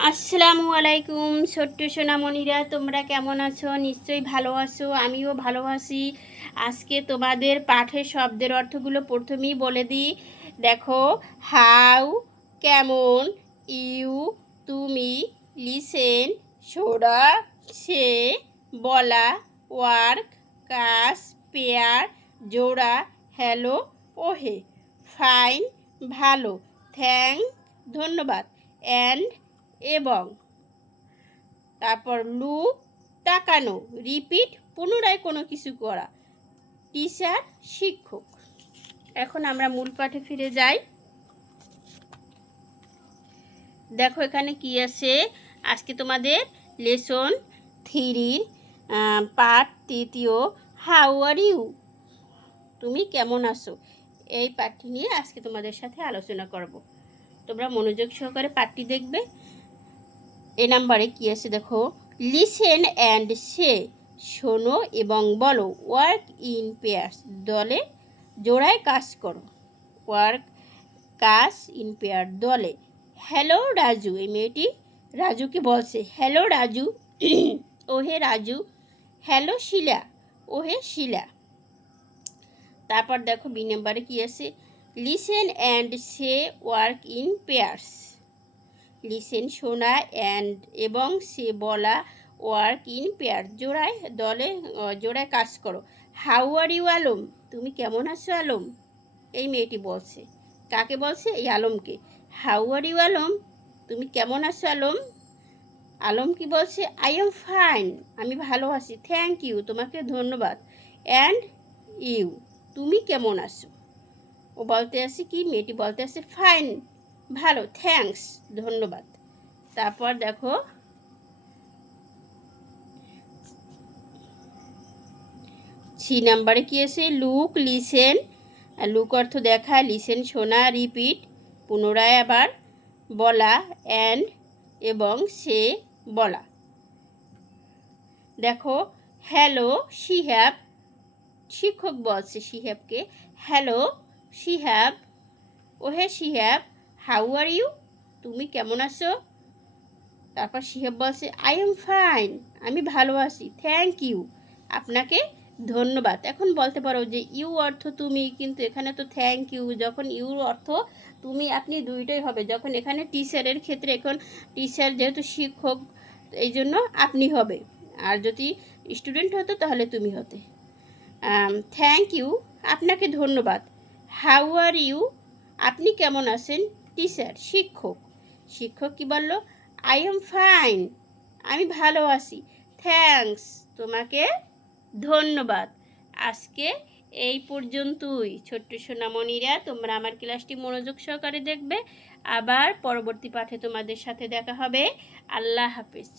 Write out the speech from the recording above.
আসসালামু আলাইকুম ছোট্ট সোনামণিরা, তোমরা কেমন আছো? নিশ্চয়ই ভালো আছো, আমিও ভালো আছি। আজকে তোমাদের পাঠের শব্দের অর্থগুলো প্রথমেই বলে দিই। দেখো, হাউ কেমন, ইউ তুমি, লিসেন শোনা, সে বলা, ওয়ার্ক কাজ, পেয়ার জোড়া, হ্যালো ওহে, ফাইন ভালো, থ্যাংক ধন্যবাদ, অ্যান্ড এবং, তারপর লুক তাকানো, রিপিট পুনরায় কোনো কিছু করা, টিচার শিক্ষক। এখন আমরা মূল পাঠে ফিরে যাই। দেখো এখানে কি আছে, আজকে তোমাদের lesson 3 part 3 how are you, তুমি কেমন আছো, এই পাঠটি নিয়ে আজকে তোমাদের সাথে আলোচনা করব। তোমরা মনোযোগ সহকারে পাঠটি দেখবে। এ নাম্বারে কি আছে দেখো, লিসেন অ্যান্ড সে, শোনো এবং বলো, ওয়ার্ক ইন পেয়ার্স, দলে জোড়ায় কাজ করো, ওয়ার্ক কাজ ইন পেয়ার দলে। হ্যালো রাজু, এই মেয়েটি রাজুকে বলছে, হ্যালো রাজু, ওহে রাজু, হ্যালো শিলা, ওহে শিলা। তারপর দেখো বি নাম্বারে কি আছে, listen and say work in pairs, listen শোনা, অ্যান্ড এবং সে বলা, ওয়ার্ক ইন পেয়ার জোড়ায় দলে জোড়ায় কাজ করো। হাউ আর ইউ আলম, তুমি কেমন আছো আলম, এই মেয়েটি বলছে, কাকে বলছে? এই আলমকে। হাউ আর ইউ আলম, তুমি কেমন আছো আলম। আলম কি বলছে? আই এম ফাইন, আমি ভালো আছি, থ্যাংক ইউ, তোমাকে ধন্যবাদ, অ্যান্ড ইউ, তুমি কেমন আছো। ও বলতে আসে কি, মেয়েটি বলতে আসে ফাইন ভালো, থ্যাঙ্কস ধন্যবাদ। তারপর দেখো সি নাম্বারে কি আছে, লুক লিসেন, লুক অর্থ দেখা, লিসেন শোনা, রিপিট পুনরায় আবার বলা, অ্যান্ড এবং সে বলা। দেখো হ্যালো শিহাব, শিক্ষক বলছে শিহাবকে, হ্যালো শিহাব, ওহে শিহাব, হাউ আর ইউ, তুমি কেমন আছো। তারপর শিহাব বলছে, আই এম ফাইন, আমি ভালো আছি, থ্যাংক ইউ, আপনাকে ধন্যবাদ। এখন বলতে পারো যে ইউ অর্থ তুমি, কিন্তু এখানে তো থ্যাংক ইউ, যখন ইউর অর্থ তুমি আপনি দুইটাই হবে, যখন এখানে টিচারের ক্ষেত্রে, এখন টিচার যেহেতু শিক্ষক এই জন্য আপনি হবে, আর যদি স্টুডেন্ট হতো তাহলে তুমি হতে। থ্যাংক ইউ, আপনাকে ধন্যবাদ। হাউ আর ইউ, আপনি কেমন আছেন। টিচার শিক্ষক, শিক্ষক কি বলল, আই এম ফাইন, আমি ভালো আছি, থ্যাঙ্কস, তোমাকে ধন্যবাদ। আজকে এই পর্যন্তই ছোট্ট সোনামণিরা, তোমরা আমার ক্লাসটি মনোযোগ সহকারে দেখবে, আবার পরবর্তী পাঠে তোমাদের সাথে দেখা হবে। আল্লাহ হাফেজ।